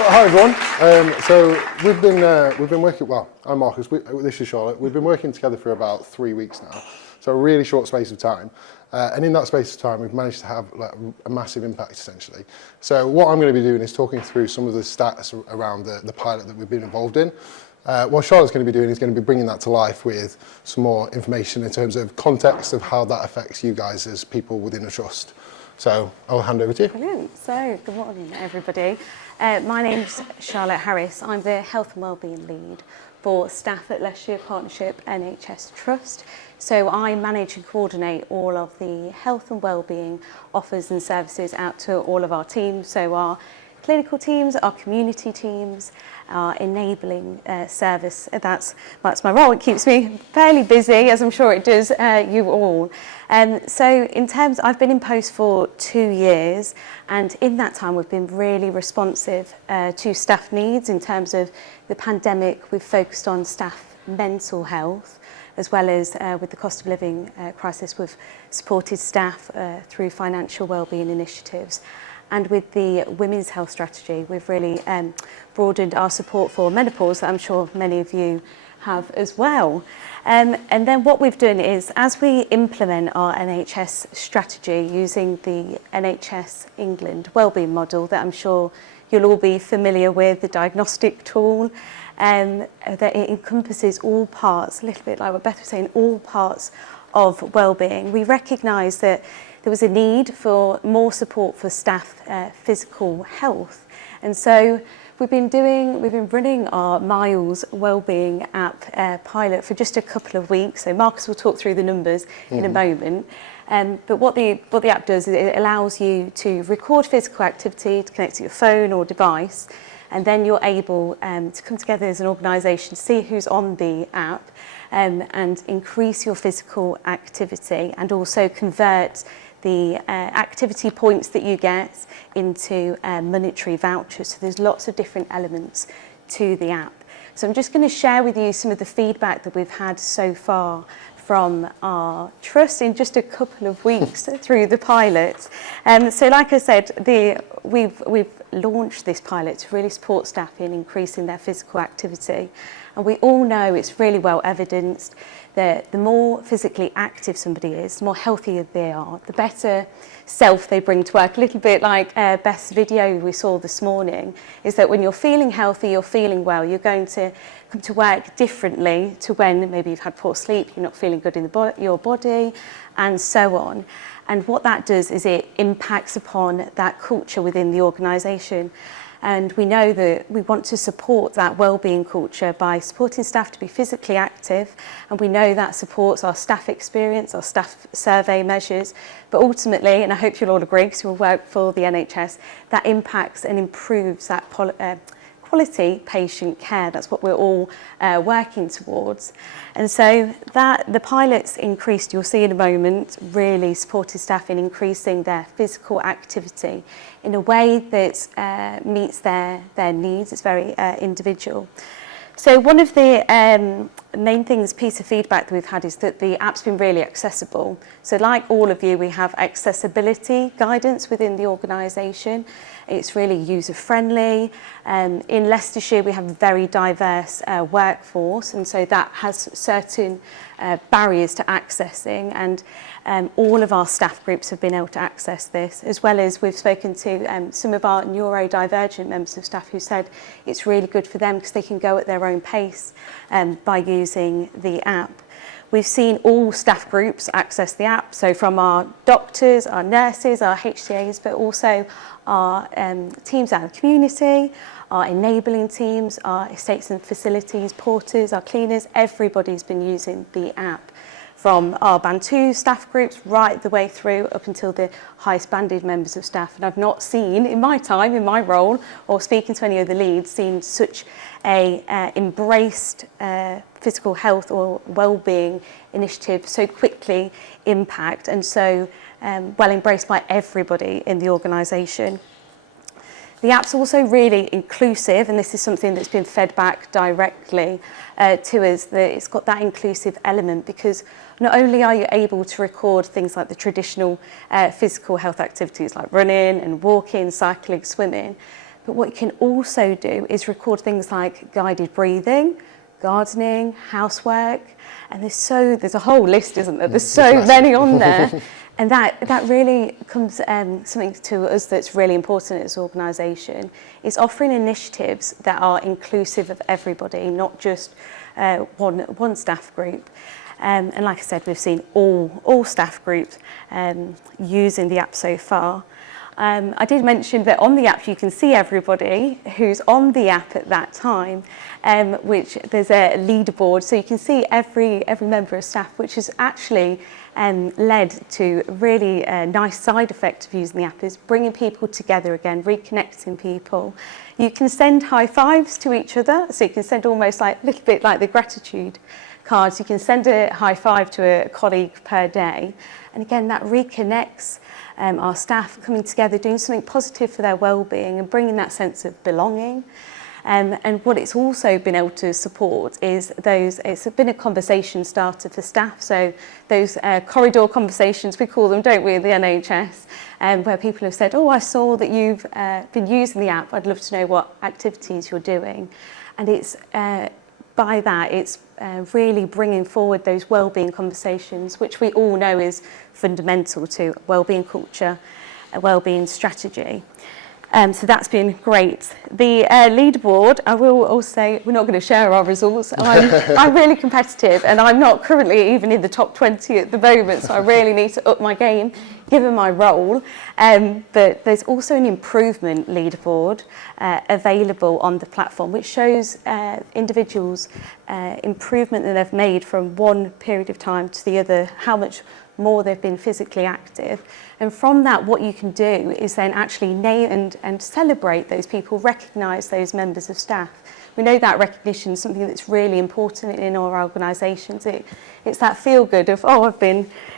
Well, hi everyone. So we've been working. Well, I'm Marcus. This is Charlotte. We've been working together for about 3 weeks now. So a really short space of time, and in that space of time, we've managed to have like a massive impact essentially. So what I'm going to be doing is talking through some of the stats around the pilot that we've been involved in. What Charlotte's going to be doing is going to be bringing that to life with some more information in terms of context of how that affects you guys as people within a trust. So I'll hand over to you. Brilliant. So good morning, everybody. My name's Charlotte Harris. I'm the Health and Wellbeing Lead for staff at Leicestershire Partnership NHS Trust. So I manage and coordinate all of the health and wellbeing offers and services out to all of our teams. So our clinical teams, our community teams, our enabling service. That's my role. It keeps me fairly busy, as I'm sure it does you all. So in terms, I've been in post for 2 years, and in that time we've been really responsive to staff needs. In terms of the pandemic, we've focused on staff mental health, as well as with the cost of living crisis, we've supported staff through financial wellbeing initiatives. And with the women's health strategy, we've really broadened our support for menopause, that I'm sure many of you have as well. And then what we've done is, as we implement our NHS strategy using the NHS England wellbeing model that I'm sure you'll all be familiar with, the diagnostic tool, that it encompasses all parts, a little bit like what Beth was saying, all parts of wellbeing. We recognise that there was a need for more support for staff physical health, and so we've been running our Miles Wellbeing app pilot for just a couple of weeks. So Marcus will talk through the numbers in a moment. But what the app does is it allows you to record physical activity, to connect to your phone or device, and then you're able to come together as an organisation, see who's on the app, and increase your physical activity, and also convert the activity points that you get into monetary vouchers. So there's lots of different elements to the app. So I'm just going to share with you some of the feedback that we've had so far from our trust in just a couple of weeks through the pilot. So like I said, we've launched this pilot to really support staff in increasing their physical activity. And we all know it's really well evidenced that the more physically active somebody is, the more healthier they are, the better self they bring to work. A little bit like Beth's video we saw this morning, is that when you're feeling healthy, you're feeling well, you're going to come to work differently to when maybe you've had poor sleep, you're not feeling good in your body, and so on. And what that does is it impacts upon that culture within the organisation. And we know that we want to support that wellbeing culture by supporting staff to be physically active, and we know that supports our staff experience, our staff survey measures, but ultimately, and I hope you'll all agree because you'll work for the NHS, that impacts and improves that quality patient care. That's what we're all working towards. And so that the pilots increased, you'll see in a moment, really supported staff in increasing their physical activity in a way that meets their needs. It's very individual. So one of the main piece of feedback that we've had is that the app's been really accessible. So like all of you, we have accessibility guidance within the organisation. It's really user-friendly. In Leicestershire, we have a very diverse workforce, and so that has certain barriers to accessing, and all of our staff groups have been able to access this, as well as we've spoken to some of our neurodivergent members of staff who said it's really good for them because they can go at their own pace by using the app. We've seen all staff groups access the app, so from our doctors, our nurses, our HCAs, but also our teams out in the community, our enabling teams, our estates and facilities, porters, our cleaners, everybody's been using the app, from our Band 2 staff groups right the way through up until the highest banded members of staff. And I've not seen, in my time, in my role, or speaking to any of the leads, seen such a embraced physical health or wellbeing initiative so quickly impact and so well embraced by everybody in the organisation. The app's also really inclusive, and this is something that's been fed back directly to us, that it's got that inclusive element, because not only are you able to record things like the traditional physical health activities like running and walking, cycling, swimming, But what you can also do is record things like guided breathing, gardening, housework, and there's a whole list, isn't there? There's so many on there. And that really comes something to us that's really important as an organisation, is offering initiatives that are inclusive of everybody, not just one staff group. And like I said, we've seen all staff groups using the app so far. I did mention that on the app you can see everybody who's on the app at that time, which there's a leaderboard, so you can see every member of staff, which has actually led to a really nice side effect of using the app, is bringing people together again, reconnecting people. You can send high fives to each other, so you can send almost like a little bit like the gratitude cards. You can send a high five to a colleague per day, and again that reconnects our staff coming together, doing something positive for their well-being and bringing that sense of belonging. And what it's also been able to support is it's been a conversation starter for staff. So those corridor conversations, we call them, don't we, at the NHS, where people have said, oh, I saw that you've been using the app. I'd love to know what activities you're doing. And it's by that, it's really bringing forward those wellbeing conversations, which we all know is fundamental to wellbeing culture, a wellbeing strategy. So that's been great. The leaderboard, I will also say, we're not going to share our results. I'm really competitive, and I'm not currently even in the top 20 at the moment, so I really need to up my game, given my role. But there's also an improvement leaderboard available on the platform, which shows individuals' improvement that they've made from one period of time to the other, how much more they've been physically active. And from that, what you can do is then actually name and celebrate those people, recognise those members of staff. We know that recognition is something that's really important in our organisations. It's that feel good of,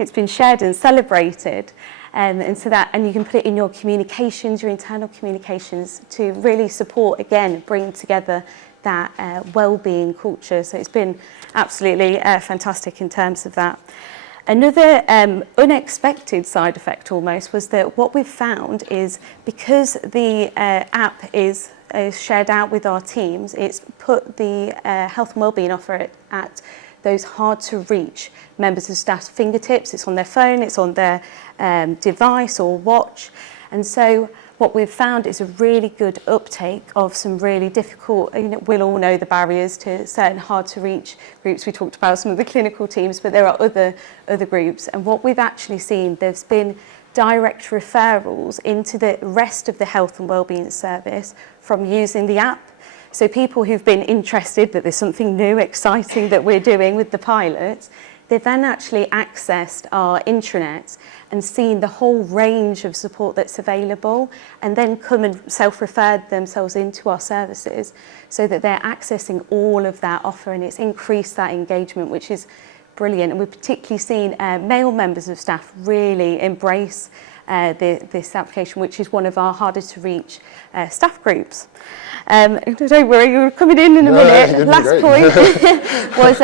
it's been shared and celebrated. And you can put it in your communications, your internal communications, to really support, again, bring together that wellbeing culture. So it's been absolutely fantastic in terms of that. Another unexpected side effect almost was that what we've found is, because the app is shared out with our teams, it's put the health and wellbeing offer at those hard to reach members of staff's fingertips. It's on their phone, it's on their device or watch. And so what we've found is a really good uptake of some really difficult, we'll all know the barriers to certain hard to reach groups. We talked about some of the clinical teams, but there are other groups. And what we've actually seen, there's been direct referrals into the rest of the health and wellbeing service from using the app. So people who've been interested that there's something new, exciting that we're doing with the pilot, they've then actually accessed our intranet and seen the whole range of support that's available, and then come and self-referred themselves into our services so that they're accessing all of that offer, and it's increased that engagement, which is brilliant. And we've particularly seen male members of staff really embrace this application, which is one of our harder to reach staff groups. Don't worry, you're coming in a minute. Last point was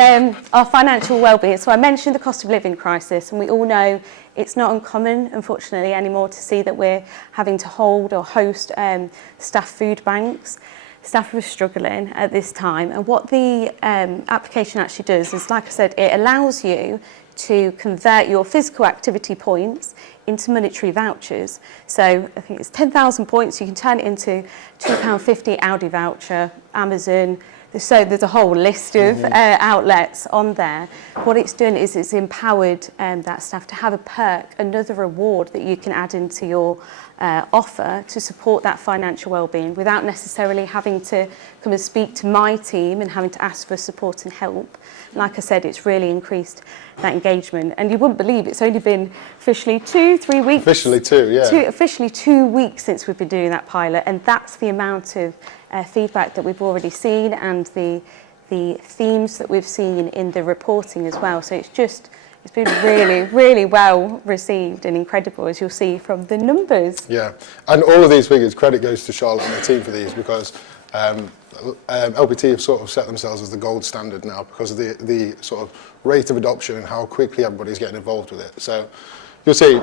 our financial wellbeing. So I mentioned the cost of living crisis, and we all know it's not uncommon, unfortunately, anymore to see that we're having to hold or host staff food banks. Staff are struggling at this time, and what the application actually does is, like I said, it allows you to convert your physical activity points into monetary vouchers. So I think it's 10,000 points. You can turn it into £2.50 Audi voucher, Amazon. So there's a whole list of outlets on there. What it's done is it's empowered that staff to have a perk, another reward that you can add into your offer to support that financial wellbeing, without necessarily having to come and speak to my team and having to ask for support and help. Like I said, it's really increased that engagement. And you wouldn't believe it's only been officially 2-3 weeks. Officially 2, yeah. Officially 2 weeks since we've been doing that pilot, and that's the amount of feedback that we've already seen, and the themes that we've seen in the reporting as well. So it's been really, really well received and incredible, as you'll see from the numbers. Yeah, and all of these figures, credit goes to Charlotte and the team for these, because LPT have sort of set themselves as the gold standard now because of the sort of rate of adoption and how quickly everybody's getting involved with it. So you'll see,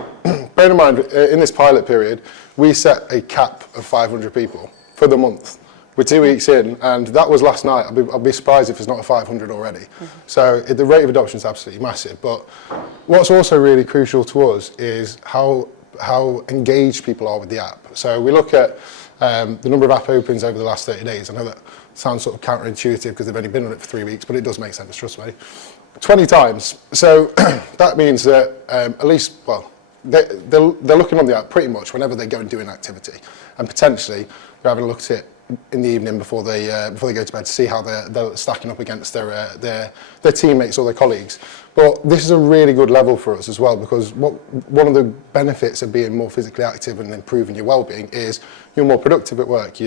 bear in mind, in this pilot period, we set a cap of 500 people. for the month. We're 2 weeks in, and that was last night. I'll be surprised if it's not a 500 already. So the rate of adoption is absolutely massive. But what's also really crucial to us is how engaged people are with the app. So we look at the number of app opens over the last 30 days. I know that sounds sort of counterintuitive because they've only been on it for 3 weeks, but it does make sense, trust me. 20 times. So that means that at least, well, they're looking on the app pretty much whenever they go and do an activity. And potentially they're having a look at it in the evening before they go to bed to see how they're stacking up against their teammates or their colleagues. But this is a really good level for us as well, because one of the benefits of being more physically active and improving your well-being is you're more productive at work.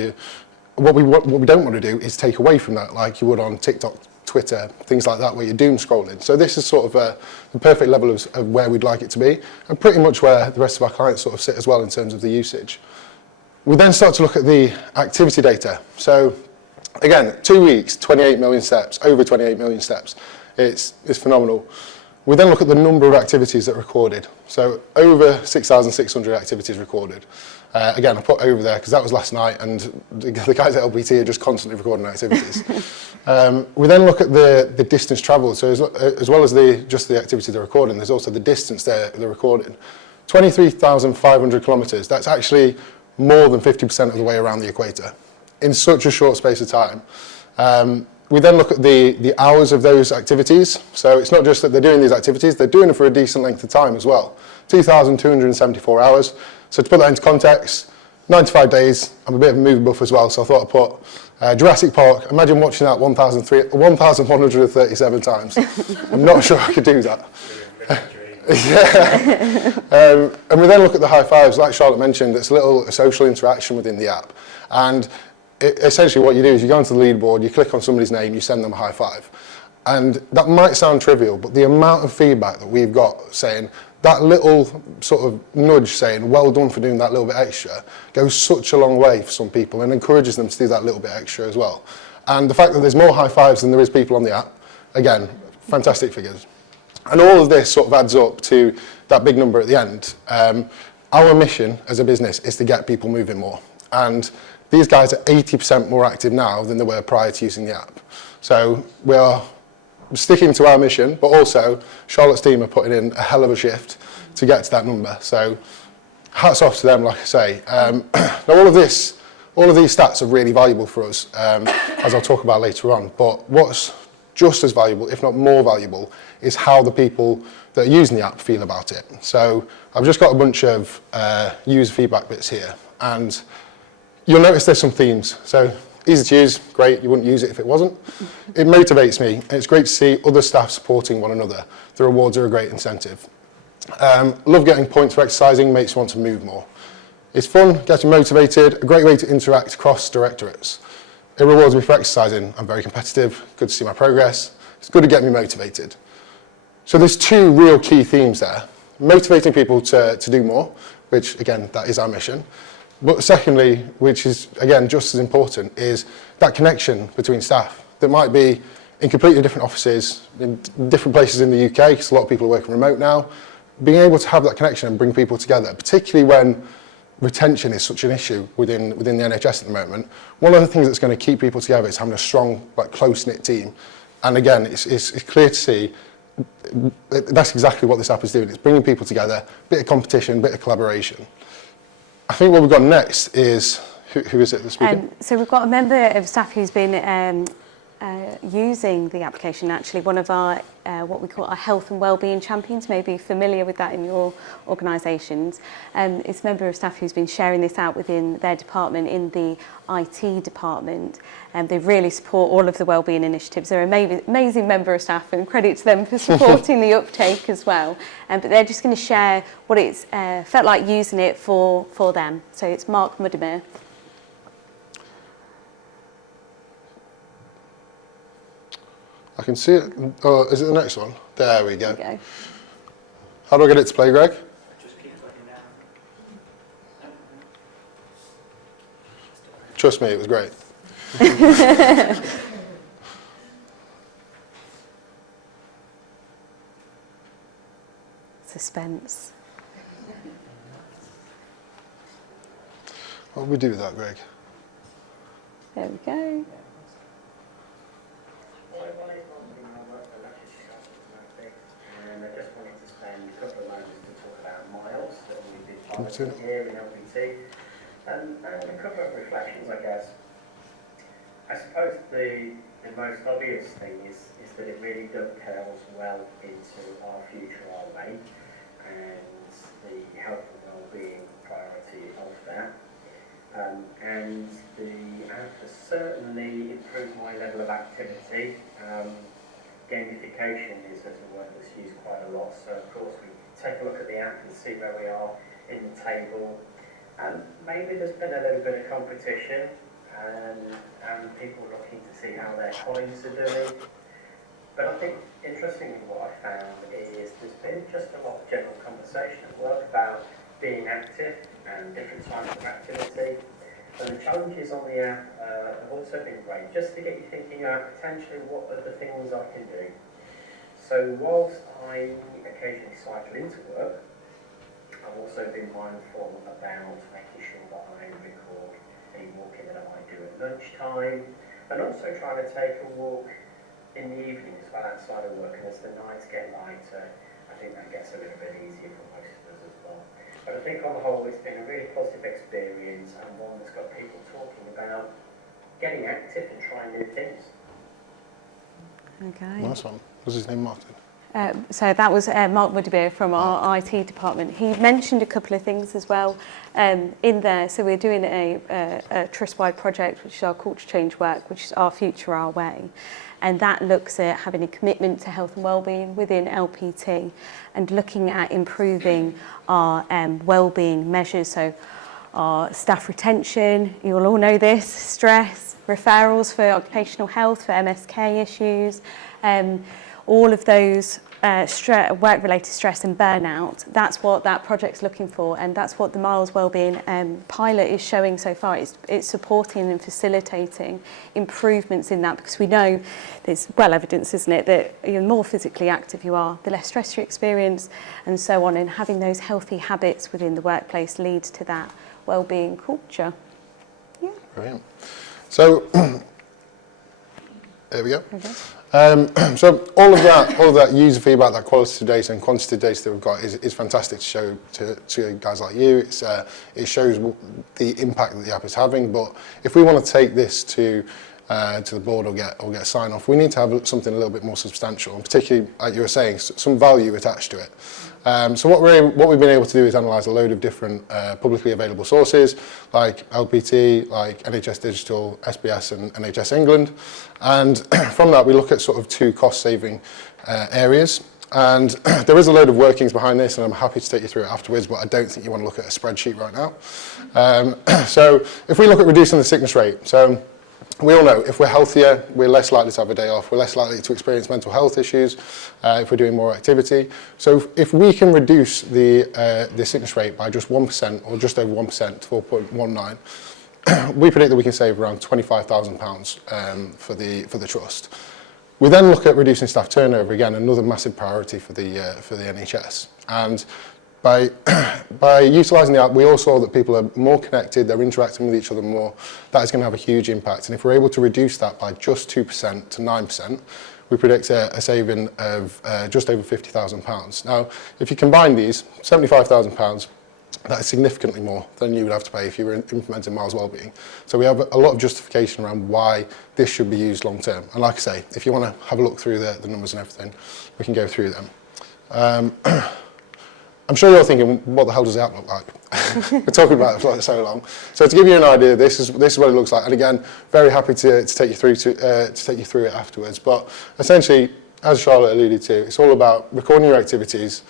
What we don't want to do is take away from that, like you would on TikTok, Twitter, things like that, where you're doom scrolling. So this is sort of the perfect level of where we'd like it to be, and pretty much where the rest of our clients sort of sit as well in terms of the usage. We then start to look at the activity data. So again, 2 weeks, 28 million steps, over 28 million steps. It's phenomenal. We then look at the number of activities that are recorded. So over 6,600 activities recorded. Again, I put over there because that was last night, and the guys at LPT are just constantly recording activities. We then look at the distance travelled. So as well as just the activity they're recording, there's also the distance they're recording. 23,500 kilometres. That's actually more than 50% of the way around the equator in such a short space of time. We then look at the hours of those activities. So it's not just that they're doing these activities, they're doing it for a decent length of time as well. 2,274 hours. So to put that into context, 95 days, I'm a bit of a movie buff as well, so I thought I'd put Jurassic Park. Imagine watching that 1,137 times. I'm not sure I could do that. Yeah. And we then look at the high fives, like Charlotte mentioned. It's a social interaction within the app. And essentially what you do is you go onto the leaderboard, you click on somebody's name, you send them a high five. And that might sound trivial, but the amount of feedback that we've got saying, that little sort of nudge saying, well done for doing that little bit extra, goes such a long way for some people and encourages them to do that little bit extra as well. And the fact that there's more high fives than there is people on the app, again, fantastic figures. And all of this sort of adds up to that big number at the end. Our mission as a business is to get people moving more. And these guys are 80% more active now than they were prior to using the app. So we are sticking to our mission, but also Charlotte's team are putting in a hell of a shift to get to that number. So hats off to them, like I say. Now all of these stats are really valuable for us, as I'll talk about later on. But what's just as valuable, if not more valuable, is how the people that are using the app feel about it. So I've just got a bunch of user feedback bits here, and you'll notice there's some themes. So easy to use, great, you wouldn't use it if it wasn't. It motivates me. It's great to see other staff supporting one another. The rewards are a great incentive. Love getting points for exercising, makes you want to move more. It's fun, gets you motivated, a great way to interact across directorates. It rewards me for exercising. I'm very competitive, good to see my progress. It's good to get me motivated. So there's two real key themes there. Motivating people to do more, which again, that is our mission. But secondly, which is again just as important, is that connection between staff that might be in completely different offices, in different places in the UK, because a lot of people are working remote now. Being able to have that connection and bring people together, particularly when retention is such an issue within the NHS at the moment. One of the things that's going to keep people together is having a strong, close-knit team. And again, it's clear to see that's exactly what this app is doing. It's bringing people together, a bit of competition, a bit of collaboration. I think what we've got next is, who is it that's speaking? So we've got a member of staff who's been using the application, actually one of our, what we call our health and wellbeing champions, may be familiar with that in your organisations. It's a member of staff who's been sharing this out within their department, in the IT department. They really support all of the wellbeing initiatives. They're an amazing member of staff, and credit to them for supporting the uptake as well. But they're just going to share what it's felt like using it for them. So it's Mark Muddimer. I can see it. Oh, is it the next one? There we go. There you go. How do I get it to play, Greg? Just keep clicking down. Trust me, it was great. Suspense. What would we do with that, Greg? There we go. And I just wanted to spend a couple of moments to talk about Miles that we've been piloting here in LPT, and a couple of reflections, I guess. I suppose the most obvious thing is that it really dovetails well into our future, our way, and the health and well-being priority of that. And the app has certainly improved my level of activity. Gamification is a word that's used quite a lot, so of course we take a look at the app and see where we are in the table. And maybe there's been a little bit of competition and people looking to see how their colleagues are doing. But I think interestingly what I found is there's been just a lot of general conversation at work about being active and different types of activity. And the challenges on the app have also been great, just to get you thinking about potentially what are the things I can do. So whilst I occasionally cycle into work, I've also been mindful about making sure that I record any walking that I might do at lunchtime, and also trying to take a walk in the evening as well outside of work. And as the nights get lighter, I think that gets a little bit easier for most of us as well. But I think on the whole it's been a really positive experience, and one that's got people talking about getting active and trying new things. Okay. Nice one. What's his name, Martin? So that was Mark Woodbeer from our IT department. He mentioned a couple of things as well in there. So we're doing a trust-wide project, which is our culture change work, which is our future, our way. And that looks at having a commitment to health and wellbeing within LPT and looking at improving our wellbeing measures. So our staff retention, you'll all know this, stress, referrals for occupational health, for MSK issues, all of those work-related stress and burnout. That's what that project's looking for, and that's what the Miles Wellbeing pilot is showing so far. It's supporting and facilitating improvements in that, because we know there's well evidence, isn't it, that the more physically active you are, the less stress you experience, and so on. And having those healthy habits within the workplace leads to that wellbeing culture. Yeah. Brilliant. So there we go. Okay. So all of that user feedback, that qualitative data and quantitative data that we've got is fantastic to show to guys like you. It shows the impact that the app is having. But if we want to take this to the board or get a sign off, we need to have something a little bit more substantial, and particularly, like you were saying, some value attached to it. So what we've been able to do is analyse a load of different publicly available sources, like LPT, like NHS Digital, SBS and NHS England. And from that we look at sort of two cost-saving areas. And there is a load of workings behind this, and I'm happy to take you through it afterwards, but I don't think you want to look at a spreadsheet right now. So if we look at reducing the sickness rate, so we all know if we're healthier, we're less likely to have a day off, we're less likely to experience mental health issues if we're doing more activity. So if we can reduce the sickness rate by just 1% or just over 1% to 4.19, we predict that we can save around £25,000 for the trust. We then look at reducing staff turnover, again another massive priority for the NHS. And by utilising the app, we all saw that people are more connected, they're interacting with each other more. That is going to have a huge impact. And if we're able to reduce that by just 2% to 9%, we predict a saving of just over £50,000. Now, if you combine these, £75,000, that is significantly more than you would have to pay if you were implementing Miles Wellbeing. So we have a lot of justification around why this should be used long term. And like I say, if you want to have a look through the numbers and everything, we can go through them. I'm sure you're thinking, what the hell does the app look like? We're talking about it for like so long. So to give you an idea, this is what it looks like. And again, very happy to take you through it afterwards. But essentially, as Charlotte alluded to, it's all about recording your activities,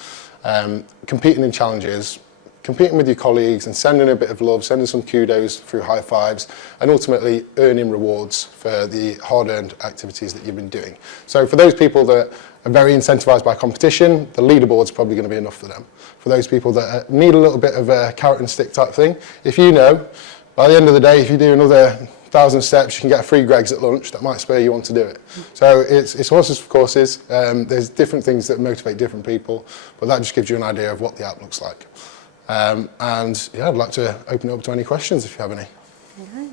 competing in challenges, competing with your colleagues and sending a bit of love, sending some kudos through high fives, and ultimately earning rewards for the hard-earned activities that you've been doing. So for those people that are very incentivised by competition, the leaderboard's probably going to be enough for them. For those people that need a little bit of a carrot and stick type thing, if you know, by the end of the day, if you do another 1,000 steps, you can get a free Greggs at lunch, that might spur you on to do it. So it's horses for courses. There's different things that motivate different people, but that just gives you an idea of what the app looks like. And yeah, I'd like to open it up to any questions if you have any. Okay.